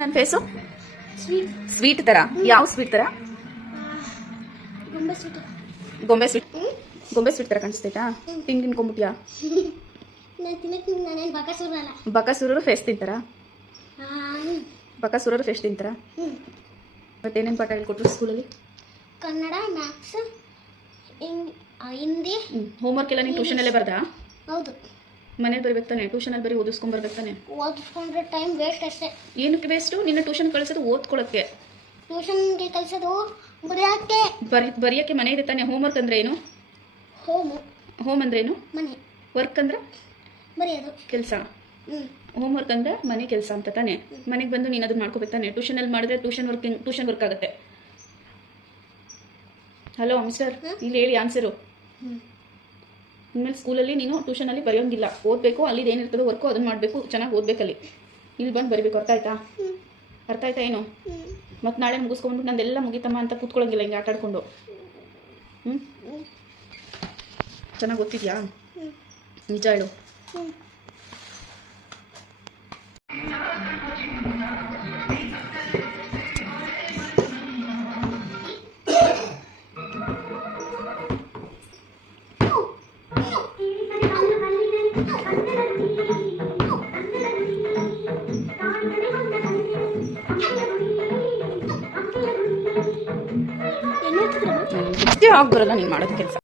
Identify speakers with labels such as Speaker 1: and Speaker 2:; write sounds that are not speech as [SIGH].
Speaker 1: ನನ್ನ face
Speaker 2: sweet
Speaker 1: ತರ. ಯಾವ ಸ್ವೀಟ್ ತರ?
Speaker 2: ಗೊಂಬೆ ಸ್ವೀಟ್
Speaker 1: ಗೊಂಬೆ ಸ್ವೀಟ್ ತರ ಕಾಣಿಸ್ತೈತಾ? ತಿಂಗ್ ತಿನ್ಕೊಂಬಿಟ್ಯಾ [LAUGHS]
Speaker 2: ಬಕಸೂರ
Speaker 1: ಬಕಾಸುರರು ಫೇಸ್ ತಿಂತಾರ?
Speaker 2: ಹ್ಞೂ
Speaker 1: ಬಕಾಸುರರು ಫೇಸ್ ತಿಂತಾರ? ಮತ್ತೇನೇನು ಪಾಠ ಹೇಳ್ಕೊಟ್ರು ಸ್ಕೂಲಲ್ಲಿ
Speaker 2: ಕನ್ನಡ ಮ್ಯಾಥ್ಸ್ ಹಿಂದಿ.
Speaker 1: ಹೋಮ್ವರ್ಕ್ ಎಲ್ಲ ನೀನು ಟ್ಯೂಷನಲ್ಲೇ ಬರ್ದಾ?
Speaker 2: ಹೌದು.
Speaker 1: ಮನೇಲಿ ಬರ್ಬೇಕು ತಾನೆ ಟ್ಯೂಷನಲ್ಲಿ ಬರೀ ಓದಿಸ್ಕೊಂಬರ್ಬೇಕು ತಾನೆ?
Speaker 2: ಓದಿಸ್ಕೊಂಡ್ರೆ ಟೈಮ್ ವೇಸ್ಟ್ ಅಷ್ಟೇ.
Speaker 1: ಏನಕ್ಕೆ ವೇಸ್ಟ್ ನಿನ್ನ ಟ್ಯೂಷನ್ ಕಳಿಸೋದು ಓದ್ಕೊಳ್ಳೋಕ್ಕೆ
Speaker 2: ಟ್ಯೂಷನ್ಗೆ ಕಳಿಸೋದು ಬರೆಯೋಕ್ಕೆ.
Speaker 1: ಬರಿ ಬರೆಯೋಕ್ಕೆ ಮನೆ ಇದೆ ತಾನೆ ಹೋಮ್ವರ್ಕ್ ಅಂದ್ರೆ ಏನು?
Speaker 2: ಹೋಮ್
Speaker 1: ಹೋಮ್ ಅಂದ್ರೆ ಏನು?
Speaker 2: ಮನೆ.
Speaker 1: ವರ್ಕ್ ಅಂದ್ರೆ?
Speaker 2: ಬರೆಯೋದು.
Speaker 1: ಕೆಲಸ.
Speaker 2: ಹೋಮ್.
Speaker 1: ವರ್ಕ್ ಅಂದ್ರೆ ಮನೆ ಕೆಲಸ ಅಂತ ತಾನೆ. ಮನೆಗೆ ಬಂದು ನೀನು ಅದನ್ನ ಮಾಡ್ಕೋಬೇಕು ತಾನೆ. ಟ್ಯೂಷನಲ್ಲಿ ಮಾಡಿದ್ರೆ ಟ್ಯೂಷನ್ ವರ್ಕಿಂಗ್ ಟ್ಯೂಷನ್ ವರ್ಕ್ ಆಗುತ್ತೆ. ಹಲೋ ಸರ್ ಇಲ್ಲಿ ಹೇಳಿ ಆನ್ಸರು ಇನ್ಮೇಲೆ ಸ್ಕೂಲಲ್ಲಿ ನೀನು ಟ್ಯೂಷನಲ್ಲಿ ಬರೆಯೋಂಗಿಲ್ಲ. ಓದಬೇಕು ಅಲ್ಲಿ ಏನಿರ್ತದೋ ವರ್ಕು ಅದನ್ನ ಮಾಡಬೇಕು, ಚೆನ್ನಾಗಿ ಓದಬೇಕಲ್ಲಿ. ಇಲ್ಲಿ ಬಂದು ಬರಿಬೇಕು, ಅರ್ಥ ಆಯ್ತಾ? ಅರ್ಥ ಆಯ್ತಾ ಏನು? ಮತ್ತು ನಾಳೆ ಮುಗಿಸ್ಕೊಂಡ್ಬಿಟ್ಟು ನಂದೆಲ್ಲ ಮುಗಿತಮ್ಮ ಅಂತ ಕೂತ್ಕೊಳ್ಳೋಂಗಿಲ್ಲ ಹಿಂಗೆ ಆಟ ಆಡ್ಕೊಂಡು ಹ್ಞೂ ಚೆನ್ನಾಗಿ
Speaker 2: ಹ್ಞೂ
Speaker 1: ನಿಜ ಹೇಳು. ಇಷ್ಟೇ ಆಗ್ಬರಲ್ಲ ನೀನು ಮಾಡೋದು ಕೆಲಸ.